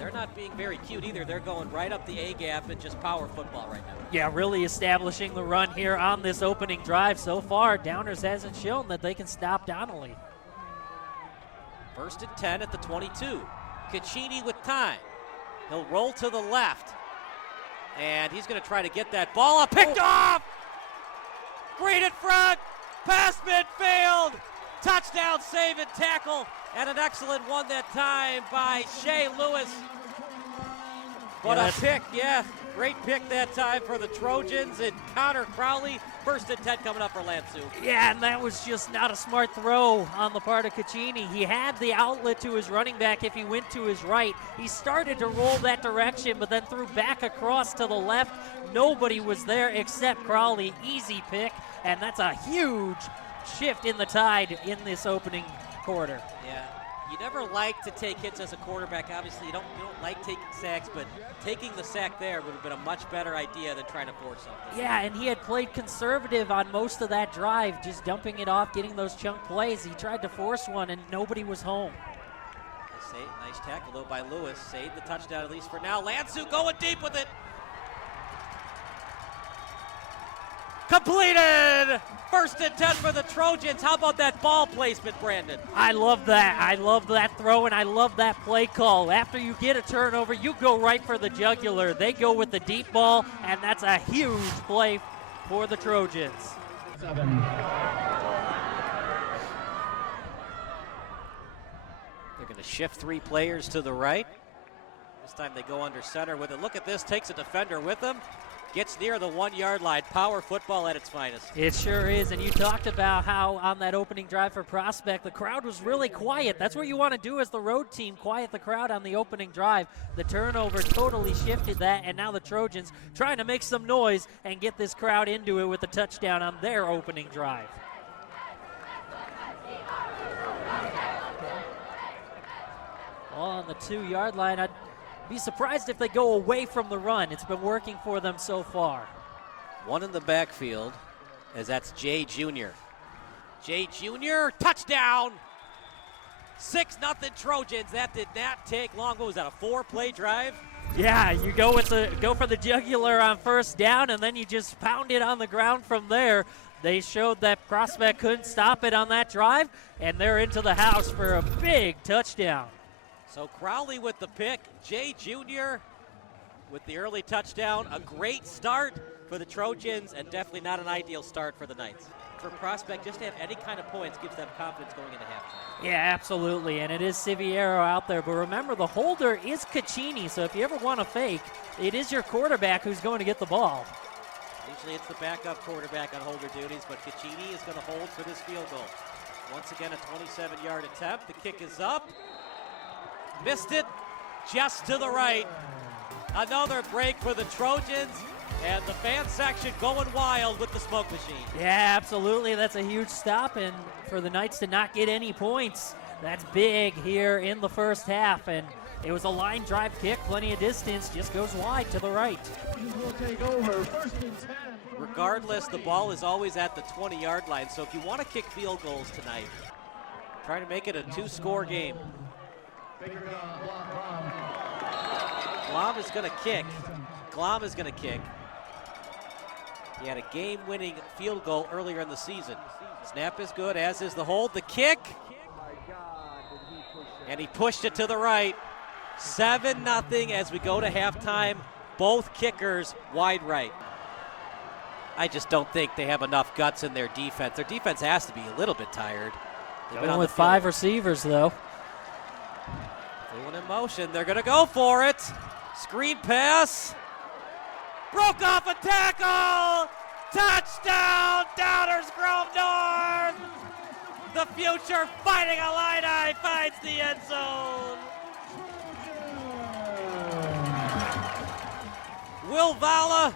They're not being very cute either. They're going right up the A gap and just power football right now. Yeah, really establishing the run here on this opening drive. So far, Downers hasn't shown that they can stop Donnelly. 1st and 10 at the 22. Caccini with time. He'll roll to the left. And he's going to try to get that ball up. Picked off! Great in front! Pass midfield! Touchdown, save, and tackle. And an excellent one that time by Shea Lewis. But a pick, great pick that time for the Trojans. And Connor Crowley, 1st and 10 coming up for Lansu. Yeah, and that was just not a smart throw on the part of Caccini. He had the outlet to his running back if he went to his right. He started to roll that direction, but then threw back across to the left. Nobody was there except Crowley. Easy pick, and that's a huge shift in the tide in this opening quarter. Yeah, you never like to take hits as a quarterback. Obviously, you don't like taking sacks, but taking the sack there would have been a much better idea than trying to force something. Yeah, and he had played conservative on most of that drive, just dumping it off, getting those chunk plays. He tried to force one, and nobody was home. Nice tackle, though, by Lewis. Saved the touchdown, at least for now. Lansu going deep with it. Completed! 1st and 10 for the Trojans. How about that ball placement, Brandon? I love that. I love that throw, and I love that play call. After you get a turnover, you go right for the jugular. They go with the deep ball, and that's a huge play for the Trojans. 7. They're going to shift 3 players to the right. This time they go under center with it. Look at this. Takes a defender with them. Gets near the 1-yard line. Power football at its finest. It sure is, and you talked about how on that opening drive for Prospect, the crowd was really quiet. That's what you want to do as the road team, quiet the crowd on the opening drive. The turnover totally shifted that, and now the Trojans trying to make some noise and get this crowd into it with a touchdown on their opening drive. Ball on the 2-yard line. I'd be surprised if they go away from the run. It's been working for them so far. One in the backfield, as that's Jay Jr. Jay Jr., touchdown! 6-0 Trojans. That did not take long. What was that, a 4-play drive? Yeah, you go for the jugular on 1st down, and then you just pound it on the ground from there. They showed that Prospect couldn't stop it on that drive, and they're into the house for a big touchdown. So Crowley with the pick, Jay Jr. with the early touchdown. A great start for the Trojans, and definitely not an ideal start for the Knights. For Prospect, just to have any kind of points gives them confidence going into halftime. Yeah, absolutely, and it is Siviero out there. But remember, the holder is Caccini, so if you ever want to fake, it is your quarterback who's going to get the ball. Usually it's the backup quarterback on holder duties, but Caccini is going to hold for this field goal. Once again, a 27-yard attempt. The kick is up. Missed it just to the right. Another break for the Trojans, and the fan section going wild with the smoke machine. Yeah, absolutely. That's a huge stop, and for the Knights to not get any points, that's big here in the 1st half. And it was a line drive kick, plenty of distance, just goes wide to the right. Will take over. 1st and 10. Regardless, the ball is always at the 20-yard line, so if you want to kick field goals tonight, try to make it a 2-score game. Glom is going to kick. Glom is going to kick. He had a game-winning field goal earlier in the season. Snap is good, as is the hold. The kick. And he pushed it to the right. 7-0 as we go to halftime. Both kickers wide right. I just don't think they have enough guts in their defense. Their defense has to be a little bit tired. Going with 5 receivers, though. Fluent in motion. They're going to go for it. Screen pass. Broke off a tackle. Touchdown, Downers Grove North. The future Fighting Illini finds the end zone. Will Vala,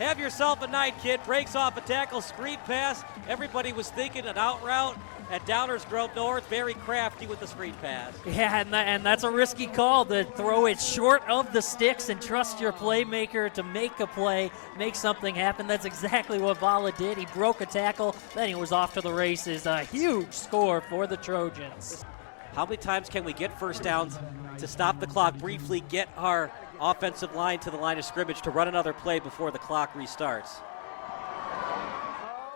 have yourself a night, kid. Breaks off a tackle, screen pass. Everybody was thinking an out route at Downers Grove North. Very crafty with the screen pass. Yeah, and that's a risky call to throw it short of the sticks and trust your playmaker to make a play, make something happen. That's exactly what Vala did. He broke a tackle, then he was off to the races. A huge score for the Trojans. How many times can we get first downs to stop the clock briefly, get our offensive line to the line of scrimmage to run another play before the clock restarts?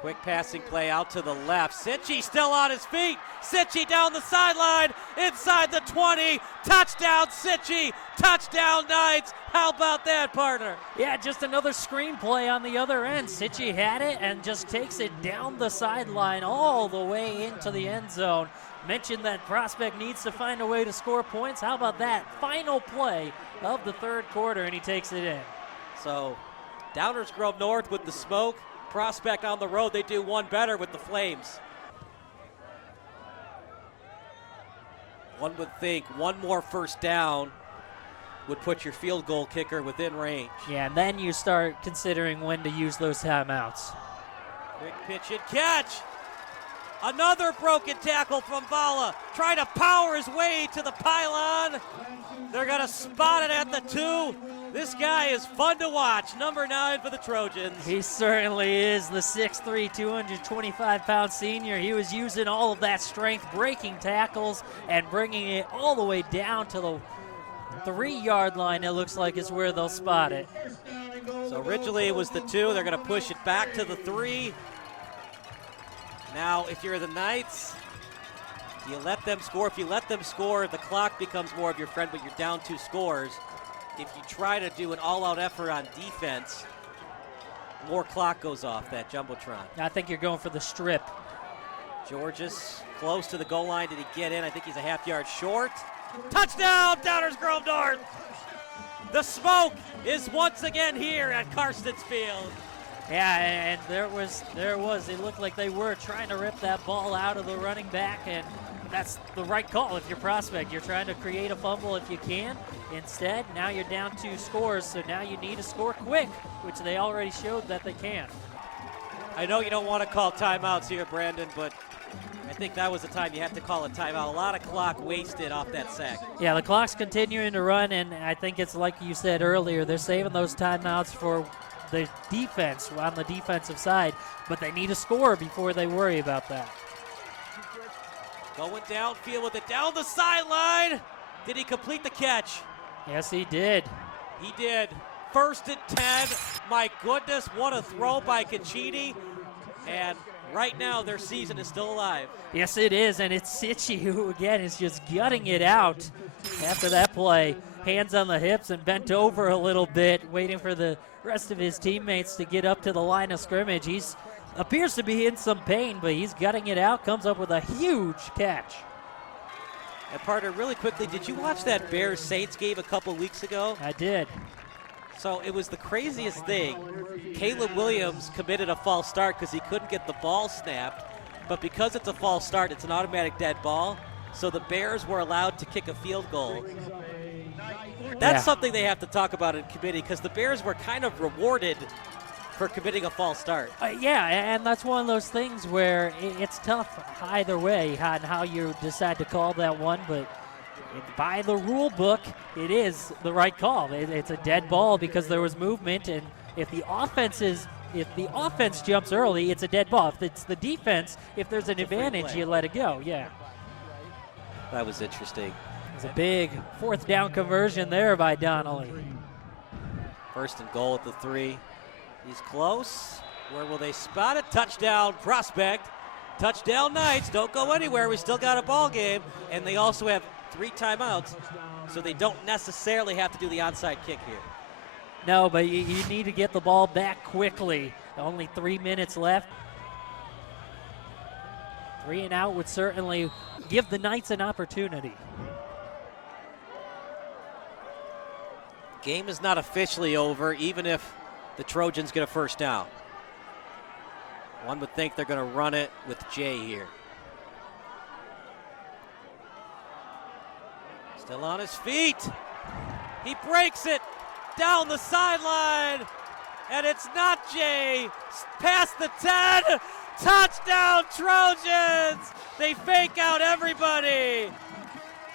Quick passing play out to the left. Sitchy still on his feet. Sitchy down the sideline, inside the 20. Touchdown, Sitchy. Touchdown, Knights. How about that, partner? Yeah, just another screenplay on the other end. Sitchy had it and just takes it down the sideline all the way into the end zone. Mentioned that Prospect needs to find a way to score points. How about that? Final play of the third quarter, and he takes it in. So, Downers Grove North with the smoke. Prospect on the road, they do one better with the Flames. One would think one more first down would put your field goal kicker within range. Yeah, and then you start considering when to use those timeouts. Quick pitch and catch. Another broken tackle from Vala, trying to power his way to the pylon. They're going to spot it at the 2. This guy is fun to watch, number 9 for the Trojans. He certainly is, the 6'3", 225-pound senior. He was using all of that strength, breaking tackles and bringing it all the way down to the 3-yard line. It looks like is where they'll spot it. So originally it was the 2. They're going to push it back to the 3. Now, if you're the Knights, do you let them score? If you let them score, the clock becomes more of your friend, but you're down 2 scores. If you try to do an all-out effort on defense, more clock goes off that Jumbotron. I think you're going for the strip. Georges close to the goal line. Did he get in? I think he's a half-yard short. Touchdown, Downers Grove North! The smoke is once again here at Karstens Field. Yeah, and there was. It looked like they were trying to rip that ball out of the running back, and that's the right call if you're Prospect. You're trying to create a fumble if you can. Instead, now you're down 2 scores, so now you need to score quick, which they already showed that they can. I know you don't want to call timeouts here, Brandon, but I think that was the time you have to call a timeout. A lot of clock wasted off that sack. Yeah, the clock's continuing to run, and I think it's like you said earlier, they're saving those timeouts for the defense on the defensive side, but they need to score before they worry about that. Going downfield with it down the sideline. Did he complete the catch? Yes, he did. He did. 1st and 10. My goodness, what a throw by Caccini. And right now, their season is still alive. Yes, it is, and it's Sitchy who, again, is just gutting it out after that play. Hands on the hips and bent over a little bit, waiting for the rest of his teammates to get up to the line of scrimmage. He's appears to be in some pain, but he's gutting it out, comes up with a huge catch. And partner, really quickly, did you watch that Bears-Saints game a couple weeks ago? I did. So it was the craziest thing. Caleb Williams committed a false start because he couldn't get the ball snapped, but because it's a false start, it's an automatic dead ball, so the Bears were allowed to kick a field goal. That's something they have to talk about in committee because the Bears were kind of rewarded for committing a false start. Yeah, and that's one of those things where it's tough either way on how you decide to call that one, but by the rule book, it is the right call. It's a dead ball because there was movement, and if the offense jumps early, it's a dead ball. If it's the defense, if there's an advantage, you let it go. Yeah. That was interesting. It's a big 4th down conversion there by Donnelly. 1st and goal at the 3. He's close. Where will they spot it? Touchdown, Prospect. Touchdown, Knights. Don't go anywhere. We still got a ball game. And they also have 3 timeouts, so they don't necessarily have to do the onside kick here. No, but you need to get the ball back quickly. Only 3 minutes left. 3 and out would certainly give the Knights an opportunity. Game is not officially over, even if the Trojans get a first down. One would think they're going to run it with Jay here. Still on his feet. He breaks it down the sideline. And it's not Jay. Past the 10. Touchdown, Trojans. They fake out everybody.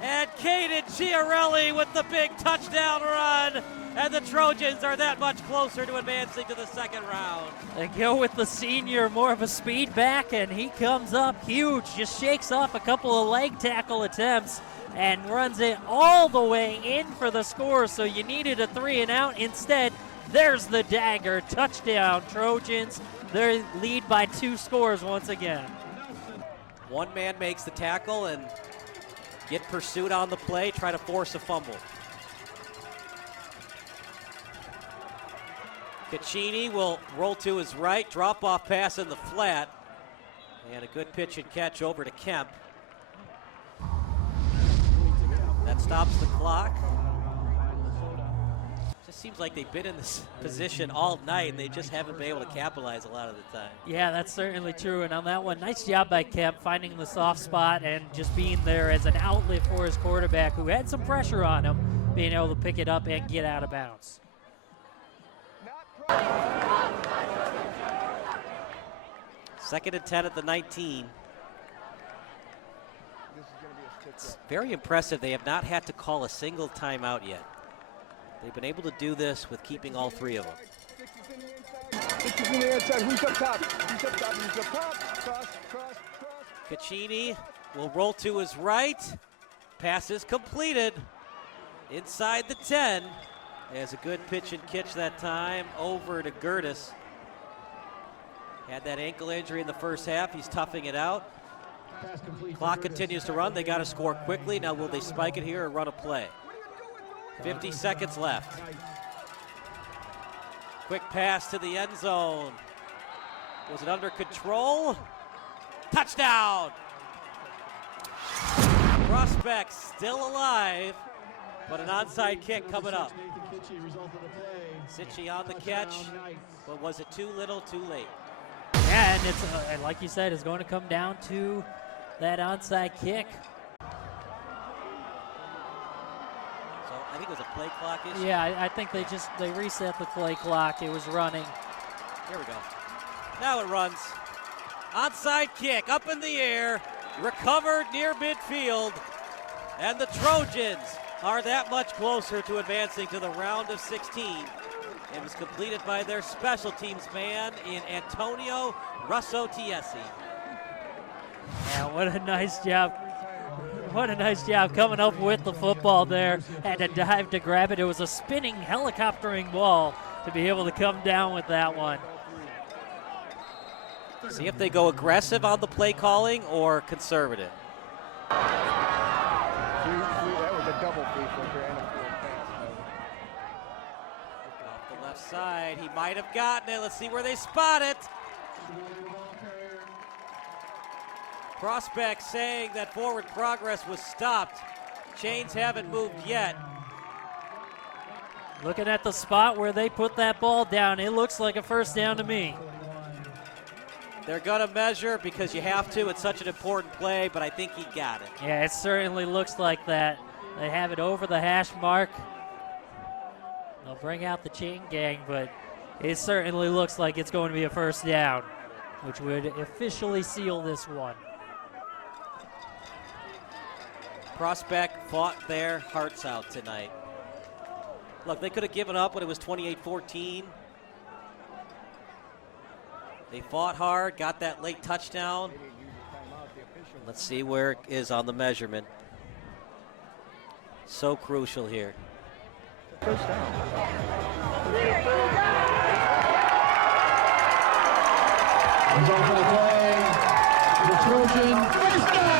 And Caden Chiarelli with the big touchdown run. And the Trojans are that much closer to advancing to the second round. They go with the senior, more of a speed back, and he comes up huge, just shakes off a couple of leg tackle attempts and runs it all the way in for the score. So you needed a 3 and out. Instead, there's the dagger. Touchdown, Trojans. They lead by 2 scores once again. One man makes the tackle and get pursuit on the play, try to force a fumble. Caccini will roll to his right, drop off pass in the flat, and a good pitch and catch over to Kemp. That stops the clock. Just seems like they've been in this position all night and they just haven't been able to capitalize a lot of the time. Yeah, that's certainly true. And on that one, nice job by Kemp finding the soft spot and just being there as an outlet for his quarterback who had some pressure on him, being able to pick it up and get out of bounds. Second and 10 at the 19. It's very impressive. They have not had to call a single timeout yet. They've been able to do this with keeping all 3 of them. Caccini will roll to his right. Pass is completed inside the 10. Has a good pitch and catch that time over to Gertis. Had that ankle injury in the first half. He's toughing it out. Clock continues to run. They got to score quickly. Now will they spike it here or run a play? 50 seconds left. Quick pass to the end zone. Was it under control? Touchdown! Prospect still alive, but an onside kick coming up. Sitchy on the catch, but was it too little, too late? Yeah, and it's and like you said, it's going to come down to that onside kick. So I think it was a play clock issue. Yeah, I think they reset the play clock. It was running. Here we go. Now it runs. Onside kick up in the air, recovered near midfield, and the Trojans are that much closer to advancing to the round of 16. It was completed by their special teams man in Antonio Russo Tiesi. Yeah, what a nice job. What a nice job coming up with the football there. Had to dive to grab it. It was a spinning, helicoptering ball to be able to come down with that one. See if they go aggressive on the play calling or conservative. That was a double free for Grand. Off the left side, he might have gotten it. Let's see where they spot it. Prospect saying that forward progress was stopped. Chains haven't moved yet. Looking at the spot where they put that ball down, it looks like a first down to me. They're going to measure because you have to. It's such an important play, but I think he got it. Yeah, it certainly looks like that. They have it over the hash mark. They'll bring out the chain gang, but it certainly looks like it's going to be a first down, which would officially seal this one. Prospect fought their hearts out tonight. Look, they could have given up when it was 28-14. They fought hard, got that late touchdown. Let's see where it is on the measurement. So crucial here. First down. Result of the play, the Trojan first down.